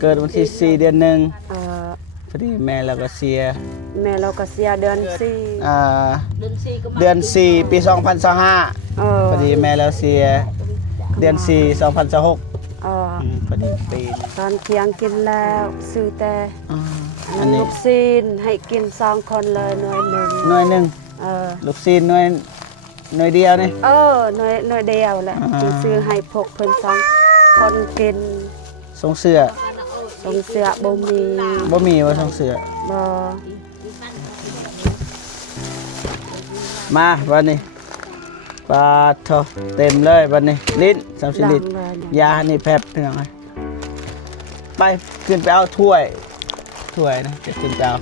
เกิดวันที่4 เดือน 1เออพอดีแม่เราก็เสียแม่เราก็เสียเดือนสี่เดือน 4 ปี 2025พอดีแม่เราเสียเดือน 4 2026พอดีปีตอนเที่ยงกินแล้วซื้อแต่อันนี้ลูกซีนให้กิน2 คนเลยหน่วยหนึ่งลูกซีนหน่วยเดียวนี่หน่วยเดียวแหละซื้อให้พวกเพิ่น2 คนกินส่งเสื้อบ่มีว่าส่งเสื้อบ่มาวันนี้ปลาทอเต็มเลยวันนี้ลิ้น30 ลิตรยานี่แป๊บนึงไปขึ้นไปเอาถ้วยนะจะขึ้นไปเอา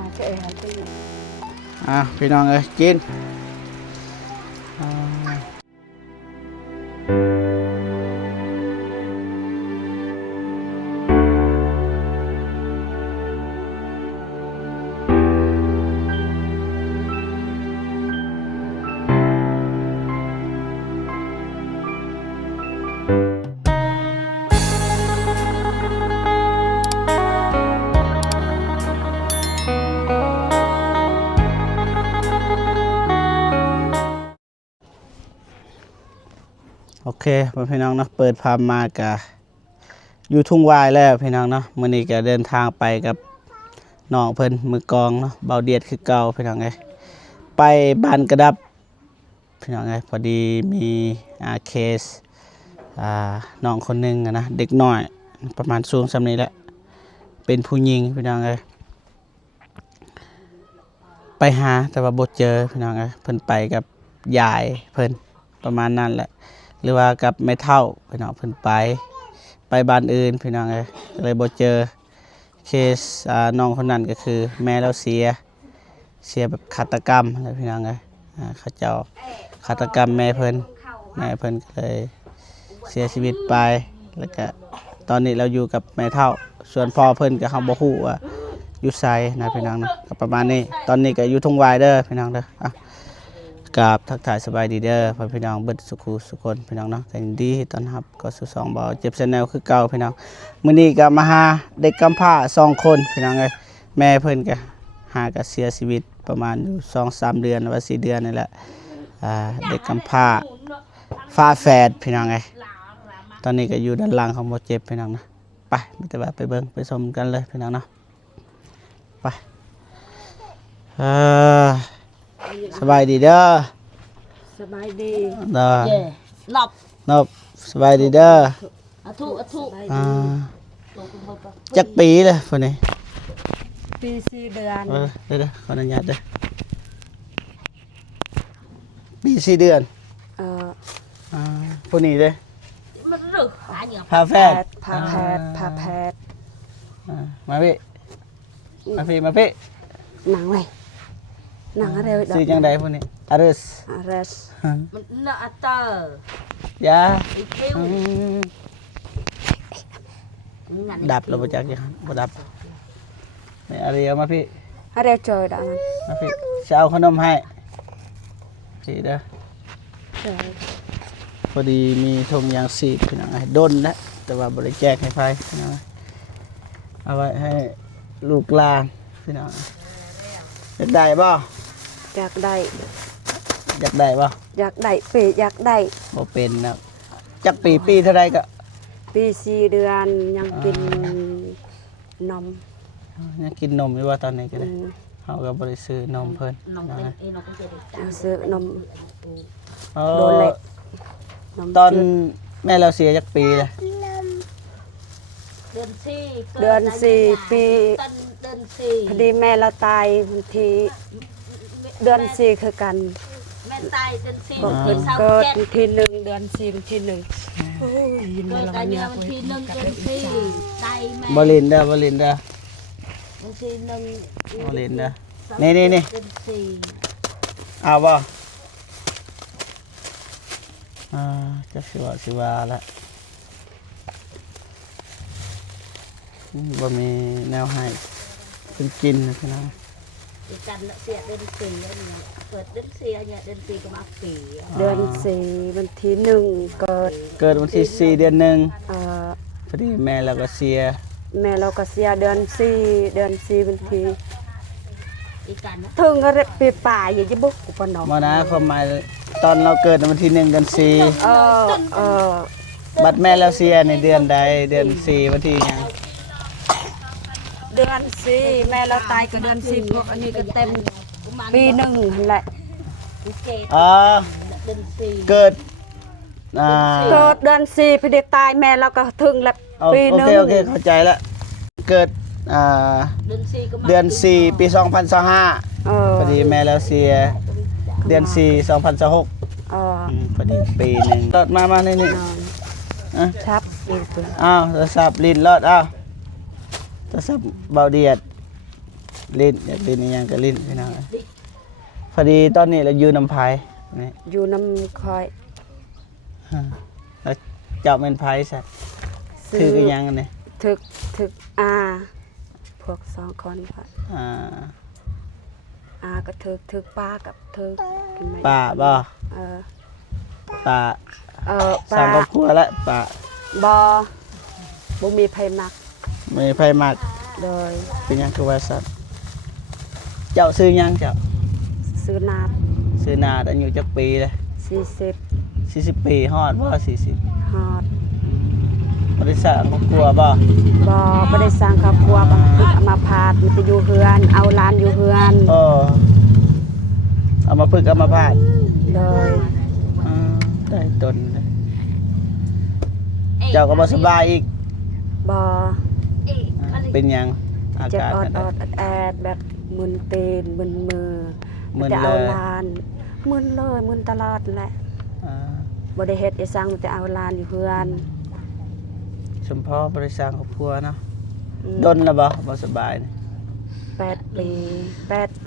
มาเจอให้กินพี่น้องเอ้ยกินโอเคพี่น้องเนาะเปิดภาพมากะอยู่ทุ่งวายแล้วพี่น้องเนาะมื้อนี้ก็เดินทางไปกับน้องเพิ่นมือกองเนาะเบาเดียดคือเก่าพี่น้องเอ้ยไปบ้านกระดับพี่น้องเอ้ยพอดีมีเคสน้องคนหนึงนะเด็กน้อยประมาณสูงส่ำนี้แหละเป็นผู้หญิงพี่น้องเอ้ยไปหาแต่ว่าบ่เจอพี่น้องเอ้ยเพิ่นไปกับยายเพิ่นประมาณนั้นแหละหรือว่ากับแม่เฒ่าพี่น้องเพิ่นไปบ้านอื่นพี่น้องเลยบ่เจอเคสน้องคนนั้นก็คือแม่เราเสียแบบฆาตกรรมอะไรพี่น้องเขาเจ้าฆาตกรรมแม่เพิ่นก็เลยเสียชีวิตไปแล้วก็ตอนนี้เราอยู่กับแม่เฒ่าส่วนพ่อเพิ่นก็เฮาบ่ฮู้ว่าอยู่ไสนะพี่น้องนะก็ประมาณนี้ตอนนี้ก็อยู่ทุ่งวายเด้อพี่น้องเด้อกับทักทายสบายดีเด้อพี่น้องเบิดสุขุสุคนพี่น้องเนาะกันดีต้อนรับก็สู่2บ่าวเจ็บแนลคือเก่าพี่น้องมื้อนี้ก็มาหาเด็กกำพร้า2 คนพี่น้องเอ้ยแม่เพิ่นก็ก็เสียชีวิตประมาณอยู่ 2-3 เดือนว่า4 เดือนนี่แหละเด็กกำพร้าฝาแฝดพี่น้องเอ้ยตอนนี้ก็อยู่ด้านหลังของบ่เจ็บพี่น้องนะไปมีแต่ว่าไปเบิ่งไปชมกันเลยพี่น้องเนาะไปสบายดีเด้อสบายดีเด้อนบสบายดีเด้อทุจักปีเลยพุ่นนี่ปี4 เดือนเด้อขออนุญาตเด้อปี4 เดือนพุ่นนี่เด้อพาแพทย์มาพี่มาพี่หนังไว้หนังอะไรสิจังได๋พุ่นนี่อาริสมันเนาะเตอร์ยาดับแล้วบ่จักอยู่บ่ดับนี่อาริเอามาพี่อะไรจอยดังมาพี่จะเอาขนมให้พี่เด้อพอดีมีธงยางสีพี่น้องดนนะแต่ว่าบ่ได้แจกให้ไผพี่น้องเอาไว้ให้ลูกหลานพี่น้องอยากได้บ่อยากได้บ่อยากได้บ่เป็นนะจักปีเท่าไรก็ปี4 เดือนยังกินนมอยู่ว่าตอนนี้ก็ได้เฮาก็บ่ได้ซื้อนมเพิ่นซื้อนมโดนเล็กตอนแม่เราเสียจักปีเลยเดือน4ปีพอดีแม่เราตายวันที่เดือน4คือกันแม่ตายเดือน4เกิดวันที่1 เดือน4วันที่1โอ้ยเกิดกันวันที่1 เดือน4ตายแม่บ่ลินเด้อวันที่1บ่ลินเด้อนี่เอาบ่จะสิว่าละบ่มีแนวให้เพิ่นกินนะพี่น้องกันเสียเดือน4เนี่ยเกิดเดือน4เนี่ยเดือน4ก็มาปีเดือน4วันที่1เกิดวันที่4 เดือน 1พ อดีแม่เราก็เสีย แม่เราก็เสียเดือนสี่บางที อีกันนะ ถึงก็ไปป่าอยู่ที่บุกอุปนอก มานะความหมายตอนเราเกิดวันที่1 เดือน เออ 4บัดแม่เราเสียในเดือนใดเดือน4วันที่หยัง เดือนสี่แม่เราตายก็เดือนสี่พวกอันนี้ก็เต็มปีหนึ่งนั่นแหละ เกต อ๋อ เดินสี่ เกิดอ่า เกิดเดือนสี่พอดีตายแม่เราก็ถึงแล้ว เอา ปีห โอ นึ่ง เคโอเคเข้าใจแล้วเกิดเดินสี่ก็มา เดือน4 ปี 2025 เออ พอดีแม่เราเสียเดือน4 2026 เออ พอดีปีหนึ่งรถมานี่นี่ นอน อ่ะ ชับอีกเลย อ้าวโทรศัพท์ลิ้นรถอ้าวโทรศัพท์เบาเดียดลิ้นอยากลิ้นอีหยังก็ลิ้นพี่น้องพอดีตอนนี้เราอยู่น้ำไผ่นี่ อยู่น้ำคอย แล้วเจ้าเป็นไผ่ซะคือกันยังกันนี่ ถึกอาพวกสองคนค่ะ อ่า อาก็ถึกป้ากับถึกกินไหม ป้าบ่ เออ ป้า ป้า สร้างครอบครัวแล้วป้า บอบ่มีไผมัก ไม่ไผ่มาก โดย เป็นหยังคือว่าสัตว์เจ้าซื้อหยังเจ้า ซื้อนาด ซื้อนาดอายุจักปีเลย 40 40 ปีฮอดบ่40 ฮอด บริษัทครอบครัวบ่ บ่ได้สร้างครอบครัวบ่ฝึกอามาพาดมันจะอยู่เฮือน เอาหลานอยู่เฮือน เออเอามาพึกษ์เอามาพาด โดย ได้ตนเลยเจ้าก็บ่สบายอีก บ่ เป็นหยังอา เจ็บ การ ออด นั่น ออ น่ะ ดแอดแบบมึนตีนมึนมือ มึน จะเอา เลย หลานมึนเลยมึนตลอดแหละ อ่า บ่ได้เฮ็ดไอ้สร้างมันจะเอาหลานอยู่เฮือน สมพ่อบริษัทครอบครัวเนาะ อืม ดนแล้วบ่สบายนี่ 8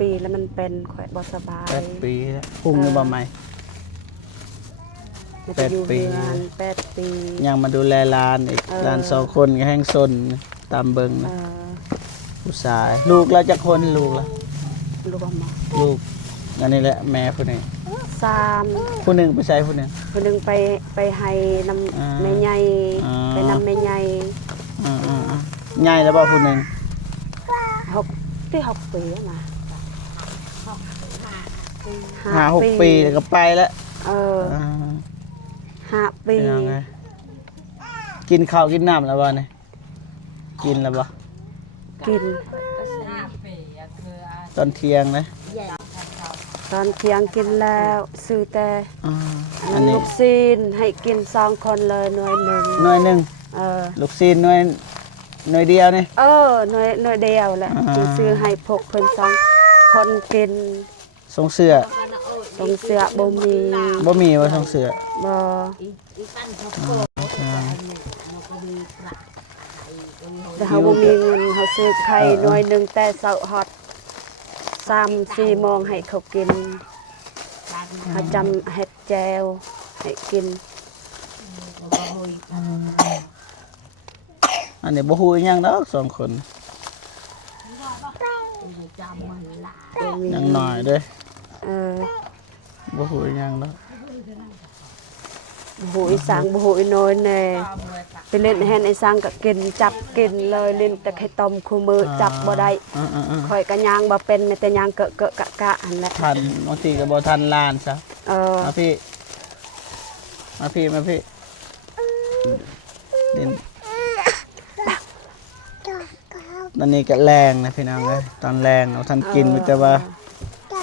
ปีแล้วมันเป็นข่อยบ่สบาย 8 ปีแล้วพุ่งอยู่บ่ไหม มันจะอยู่ 8 ปี เฮือน8 ปี ยังมาดูแลหลานอีก เออ หลาน2 คนก็แห้งซนตามเบิ่ง เอ นะ อ ผู้ชายลูกแล้วจักคนลูกละ รวมหมอ ลูกอันนี้แหละแม่ผู้หนึง 3 ผู้หนึงไปใช้ผู้หนึง คนหนึงไปให้นำ อ่า แม่ใหญ่ อ่า ไปนำแม่ใหญ่ ใหญ่แล้วบ่ผู้หนึง 6 ปีแล้วนะ5-6 ปีแล้วก็ไปแล้ว เออ อ่า 5 ปี เป็นยังไงกินข้าวกินน้ำแล้วบ่เนี่ยกินแล้วบ่ กิน ตอนเที่ยงนะ ตอนเที่ยงกินแล้วซื้อแต่ อ่า อั อั น น นั้น นี้ ลูกซีนให้กิน2 คนเลยหน่วยหนึ่ง หน่วยหนึง เออ ลูกซีนหน่วยเดียวนี่ หน่วยเดียวแหละ อ่า ที่ซื้อให้พวกเพิ่น2 คนกิน ส่งเสื้อ ตรงเสื้อบ่มี บ่มีว่าส่งเสื้อ บ่ อีปั้นเขาโกเราก็มีปลา แต่เฮาบ่มีเงินเฮาซื้อไข่หน่วยหนึงแต่เช้าฮอด3-4 โมงให้เขากิน เฮาจำเฮ็ดแจวให้กิน อันนี้บ่ฮู้อิหยังดอก2 คน จำมันละ บ่มี ยังน้อยเด้อ เออ บ่ฮู้อิหยังดอก บ่ฮู้อีสางบ่ฮู้อีน้อยแน่ไปเล่นแฮนไอ้สางก็กินจับกินเลยเล่นแต่ไข่ต้มคู่มือจับบ่ได้ ข่อยก็ย่างบ่เป็นมีแต่ย่างเกอะๆกะๆหั่นแหละ ทันบางทีก็บ่ทันล้านซะ เออ มาพี่ดินตอนนี้ก็แรงนะพี่น้องเอ้ยตอนแรงเราทันกินมีแต่ว่า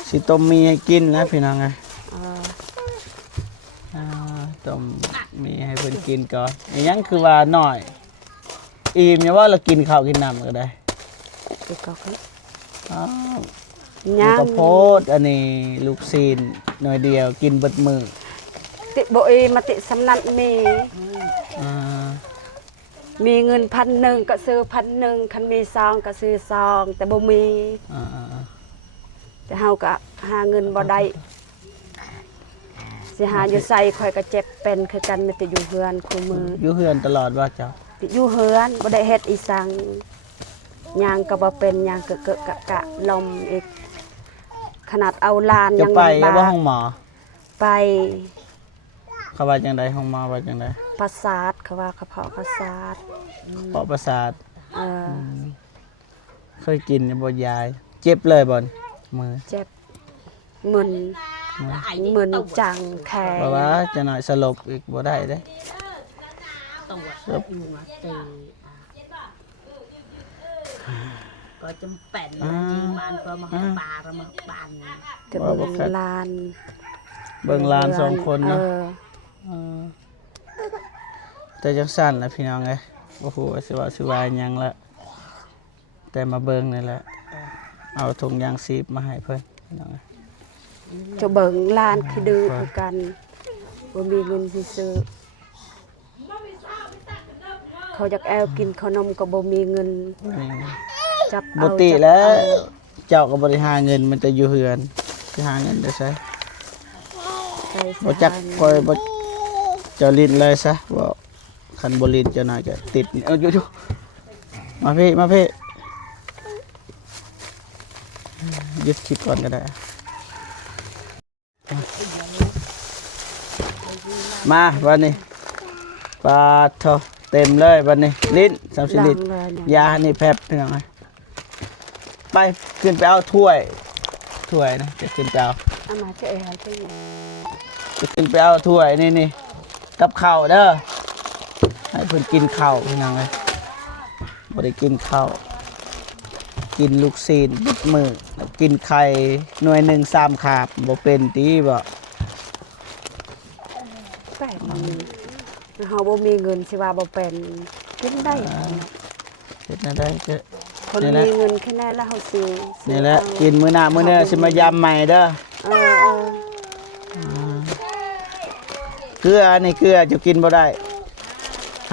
สิต้มมีให้กินนะพี่น้องเอ้ย เออ ต้มมีให้เพิ่นกินก่อนอีหยังคือว่าน้อยอิ่มอย่าว่าเรากินข้าวกินน้ำก็ได้ คือก็คือ อ้าว ย่าง ข้าวโพดอันนี้ลูกซีนหน่อยเดียวกินเบิดมื้อ ติบ่อีมาติสำนักมี อ่า มีเงิน1,000ก็ซื้อ1,000คันมีซองก็ซื้อซองแต่บ่มี อ่า แต่เฮาก็หาเงินบ่ได้สิหาอยู่ใส่ข่อยก็เจ็บเป็นคือกันมีแต่อยู่เฮือนคู่มือ อยู่เฮือนตลอดว่าเจ้า ติอยู่เฮือนบ่ได้เฮ็ดอีสังย่างก็บ่เป็นย่างเกะๆกะๆลมอีกขนาดเอาลาน จะ ยัง ไป ลำบา ว่าก ห้องหมอ ไป เขาว่าจังไดห้องหมอว่าจังได ประสาทเขาว่ากระเพาะประสาท เพราะประสาท เออ เคยกินบ่ยาย เจ็บเลยบ่นมือ เจ็บมึนมึนจังแขน เพราะว่าจะหน่อยสลบอีกบ่ได้เด้ ตัวอยู่มาเตะก็จำเป็นจริงมันก็มาปลาเรามาบาน จะเบิ่งลาน เบิ่งหลานสองคนเนาะ ออ แต่จังสั่นแหละพี่น้องเอ้ยโอ้โหสิว่าสิว่าหยังละแต่มาเบิ่งนี่แหละเอาถุงยางซีบมาให้เพิ่นพี่น้องเอ้ย จะเบิ่งลานขี้ดื้อคือกันบ่มีเงินสิซื้อเขาอยากแอวกินขนมก็บ่มีเงิน นี่ จับ ป เอา กติ จับ แล้ว เอา เจ้าก็บริหารเงินมันจะอยู่เฮือนสิหาเงินได้ใช่ ใส่ บ่จัก สาร คอยบ่เจะลิ้นเลยซะว่าคันบ่ลิ้นเจ้าน่าจะติดอยู่ๆมาพี่มาพี่หยุดคลิปก่อนก็ได้มาวันนี้ปลาทอเต็มเลยวันนี้ลิ้น30ลิตร ล้างเลย ยานี่แพบพี่น้องเอ้ยไปขึ้นไปเอาถ้วยนะจะขึ้นไปเอา เอามาจะเอาที่นี่ จะขึ้นไปเอาถ้วยนี่กับข้าวเด้อให้เพิ่นกินข้าวพี่น้องเอ้ยบ่ได้กินข้าวกินลูกซีนเบิดมื้อแล้วกินไข่หน่วยหนึง3คาบบ่เป็นติบ่ แปลกเฮาบ่มีเงินสิว่าบ่เป็นกินได้ เฮ็ดแนวใดเด้อ คน นี่แหละ มีเงินแค่นั้นแล้วเฮาซื้อ นี่แหละกินมื้อหน้ามื้อเนี้อสิมายำใหม่เด้อ เออ เกลือนี่เกลือจะกินบ่ได้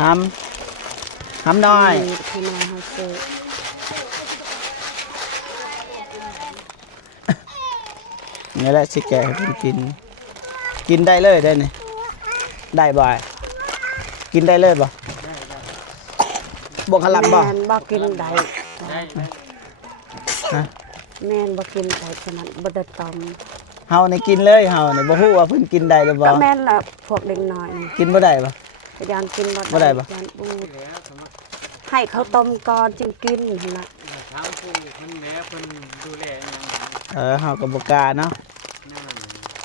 หำน้อย แค่นั้นเฮาซื้อ นี่แหละสิแกะให้เพิ่นกิน กินได้เลยได้นี่ได้บ่อยกินได้เลยบ่บ่ขลับบ่ แม่นบ่กินได้ ฮะ แม่นบ่กินได้ฉะนั้นบ่ได้ตอม เฮานี่กินเลยเฮานี่บ่ฮู้ว่าเพิ่นกินได้หรือบ่ ก็แม่นละพวกเด็กน้อยนี่ กินบ่ได้บ่ ก็ยานกินบ่ บ่ได้ปะ ยานบูดให้เขาต้มก่อนจึงกินหั่นน่ะ ถามผู้เพิ่นแหน่เพิ่นดูแลอิหยัง เฮาก็บ่กล้าเนาะ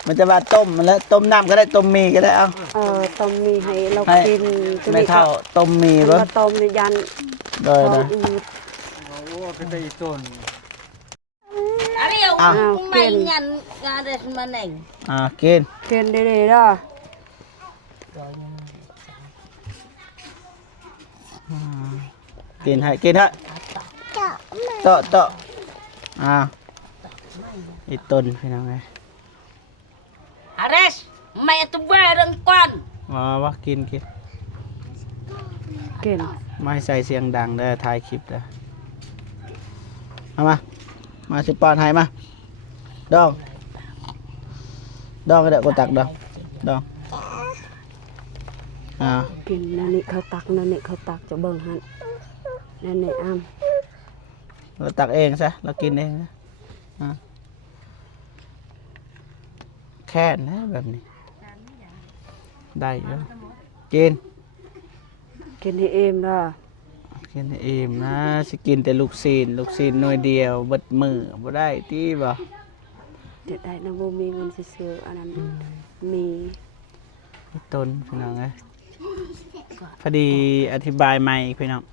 มันจะว่าต้มมันแล้วต้มน้ำก็ได้ต้มมีก็ได้เอา ต้มมีให้เรา ให้ กิน ไม่เท่าต้มมี เบิ่ เบิ่ง ต้มนี่ยัน โดย ท้อ นะ งอืด โอ้ก็ได้อีต้น อะไรเอาไม่ยันงานเด็ดมันเอง กิน กินดีๆเด้อ กินให้กินให้โตะโตะอีต้นพี่น้องไง อะไรไม่ตัวเรื่องก่อน ว่ากิน กิน ไม่ให้ใส่เสียงดังเด้อถ่ายคลิปเด้อเอามาสิปอนให้มาดองก็ได้กูตักดองกินนั่นนี่เขาตักนั่นนี่เขาตักจะเบิ่งหั่นนั่นนี่อ้ำ เราตักเองซะเรากินเองนะแค่นะแบบนี้ได้เยอะกิน กินให้เอ็มเด้อ กินให้อิ่มนะสิกินแต่ลูกซีนหน่วยเดียวเบิดมือบ่ได้ตีบ่ เดี๋ยวได้นะบ่มีเงินสิซื้ออันนั้นมี ต้นพี่น้องเอ้ยพอดีอธิบายใหม่อีกพี่น้อง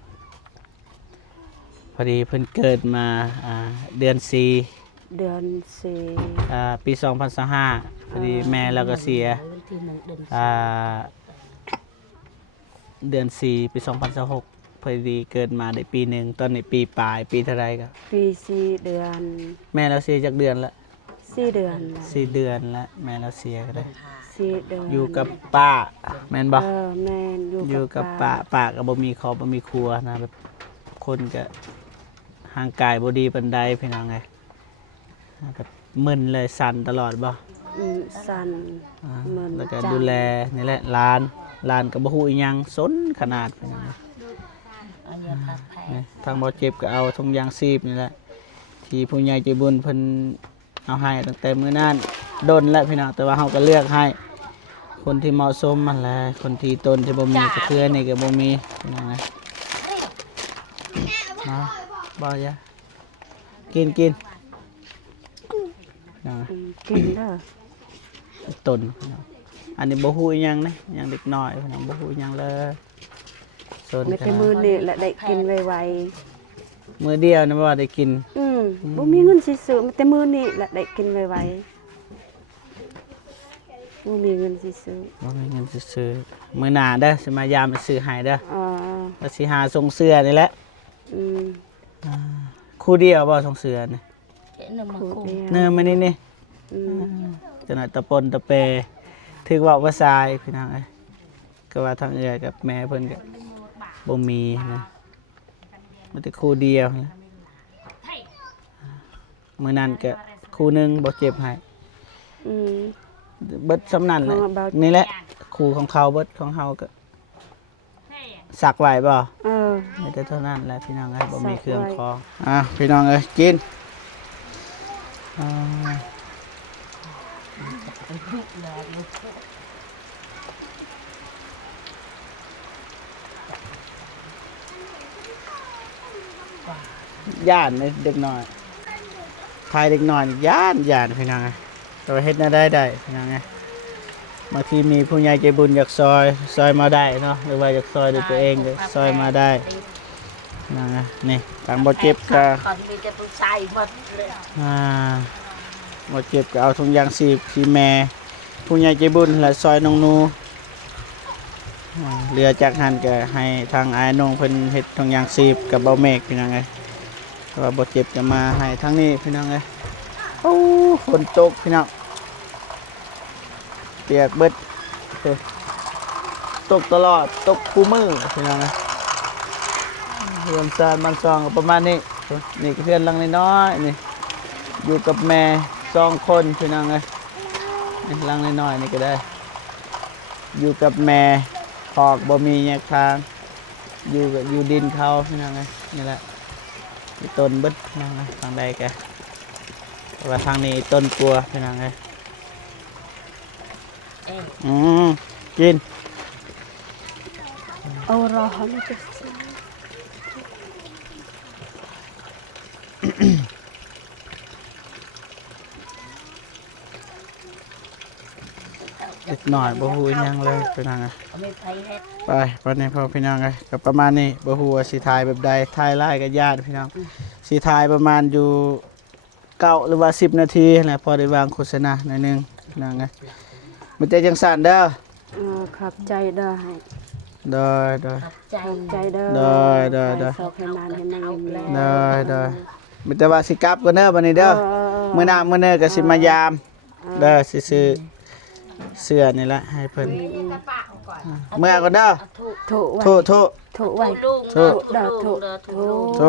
พอดีเพิ่นเกิดมาเดือน4เดือน4ปี2025พอดีแม่เราก็เสีย ที่หนึ่งเดิน เดือน4ปี2026พอดีเกิดมาได้ปีหนึ่งตอนนี้ปีปลายปีเท่าไรก็ ปี4เดือน แม่เราเสียจากเดือนละ 4เดือนละ 4 เดือนละแม่เราเสียก็ได้ 4เดือน อยู่กับป้าแม่นบ่ แม่น อยู่กับป้าก็บ่มีครอบบ่มีครัวนะแบบคนก็ห่างกายบ่ดีปานใดพี่น้องไงแบบมึนเลยสั่นตลอดบ่ สั่น เหมือน แล้วก็ จัง ดูแลนี่แหละหลานก็บ่ฮู้อีหยังสนขนาดพี่น้อง เอาอย่าพักแพ้ นี่ทางบ่เจ็บก็เอาถุงยางซีบนี่แหละที่ผู้ใหญ่ใจบุญเพิ่นเอาให้ตั้งแต่มื้อนั้นดนแล้วพี่น้องแต่ว่าเฮาก็เลือกให้ คนที่เหมาะสมมันแหละคนที่ต้นจะบ่มีก็คืออันนี้ก็บ่มีพี่น้องเอ้ยเนาะบ่ยะกินพี่น้อง กินเด้อ ต้นพี่น้องอันนี้บ่ฮู้อิหยังนะยังเด็กน้อยพี่น้องบ่ฮู้อิหยังเลยต้น ไม่แต่มือนี่แหละได้กินไว มื้อเดียวนะบ่ได้กิน บ่มีเงินสิซื้อไม่แต่มือนี่แหละได้กินไวบ่มีเงินสิซื้อ บ่มีเงินซื้อมื้อหน้าเด้อสิมายามไปซื้อให้เด้อ อ๋อ แล้วสิหาส่งเสื้อนี่แหละ อืม คู่เดียวบ่ส่งเสื้อนี่ cái nó mà พูด cô เดียว เนื้อมานี่นี่ อืม จังหน่อยตะปนตะเปถึกเว้าภาษาพี่น้องเอ้ยก็ว่าทางเอื้อยกับแม่เพิ่นก็บ่มีนะมันแต่คู่เดียวนะมื้อนั้นก็คู่หนึงบ่เจ็บให้ อืม เบิดสำนั่นแหละ อ๋อเบา นี่แหละคู่ของเขาเบิดของเฮาก็สักไว้บ่ เออ มีแต่เท่านั้นแหละพี่น้องเอ้ยบ่มี สักไว้ เครื่องคองพี่น้องเอ้ยกินอ่าย่านเลยเด็กน้อยทายเด็กน้อยนี่ย่านพี่น้องเอ้ยแต่ว่าเฮ็ดน่าได้พี่น้องเอ้ยบางทีมีผู้ใหญ่ใจบุญอยากซอยมาได้เนาะหรือว่าอยากซอยด้วยตัวเองก็ซอยมาได้นะนี่ทางบ่เจ็บก็ còn bị cái tôi sai mất rồi บ่เจ็บก็เอาถุงยางสีแม่ผู้ใหญ่ใจบุญและซอยน้องนูเรือจากหันก็ให้ทางอายน้องเพิ่นเฮ็ดถุงยางสีกับเบาเมฆพี่น้องเอ้ยแต่ว่าบ่เจ็บจะมาให้ทางนี้พี่น้องเอ้ยโอ้ฝนตกพี่น้องเปียกเบิดเอ้ยตกตลอดตกคู่มือพี่น้องเอ้ยเรือนซานบ้านซองก็ประมาณนี้นี่ก็เพื่อนหลังน้อยๆนี่อยู่กับแม่2 คนพี่น้องเอ้ยนี่หลังน้อยๆนี่ก็ได้ อยู่กับแม่ขอกบ่มีแยกทางอยู่ดินเขาพี่น้องเอ้ยนี่แหละมีต้นเบิดพี่น้องเอ้ยทางใดแกแต่ว่าทางนี้ต้นกลัวพี่น้องเอ้ย กิน เอารอให้มันจะ เล็กหน่อยบ่ฮู้อิหยังเลยพี่น้องเอ้ย mới thấy hết ไปวันนี้พอพี่น้องเอ้ยก็ประมาณนี้บ่ฮู้ว่าสิถ่ายแบบใดถ่ายไล่กับญาติพี่น้องสิถ่ายประมาณอยู่9หรือว่า10 นาทีแหละพอได้วางโฆษณาหน่อยหนึงพี่น้องเอ้ยมันจะจังสั่นเด้อ ขับใจเด้อให้ โดย chạy ขับใจเด้อ ได้ ให้สอบให้นานให้นานเลย ได้มีแต่ว่าสิกลับกันเด้อบัดนี้เด้อมื้อหน้ามื้อเน้อก็สิมายามเด้อสิซื้อเสื้อนี่ละให้เพิ่นเมื่อก่อนเด้อ thu ถูไว้ โท ถูไว้ luôn Thu. đó Thu. thu đó ถู thu โท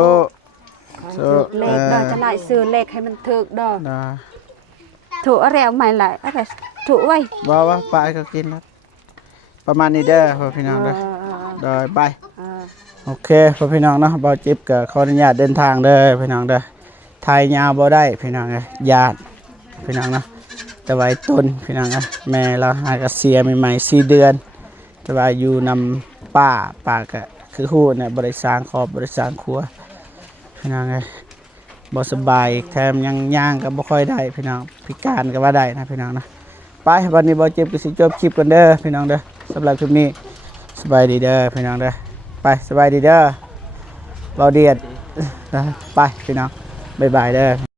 ถูกเลขเด้อจะไหนซื้อเลขให้มันถูกเด้อ ได้ ถูกอะไรเอาใหม่หลายอะไรถูกไว้ บ่ว่าไปก็กินแล้วประมาณนี้เด้อพ่อพี่น้องเด้อได้ไปโอเคพ่อพี่น้องเนาะบ่เจ็บก็ขออนุญาตเดินทางเด้อพี่น้องเด้อถ่ายยาวบ่ได้พี่น้องเอ้ยญาติพี่น้องเนาะแต่ไว้ต้นพี่น้องเอ้ยแม่เราหาก็เสียใหม่ๆ4 เดือนแต่ว่าอยู่นำป้าก็คือฮู้เนี่ยบ่ได้สร้างครอบบ่ได้สร้างครัวพี่น้องเอ้ยบ่สบายอีกแถมยังย่างก็บ่ค่อยได้พี่น้องพิการก็ว่าได้นะพี่น้องนะไปวันนี้บ่เจ็บก็สิจบคลิปกันเด้อพี่น้องเด้อสำหรับคลิปนี้สบายดีเด้อพี่น้องเด้อไปสบายดีเด้อเราเดียดไปพี่น้องบ๊ายบายเด้อ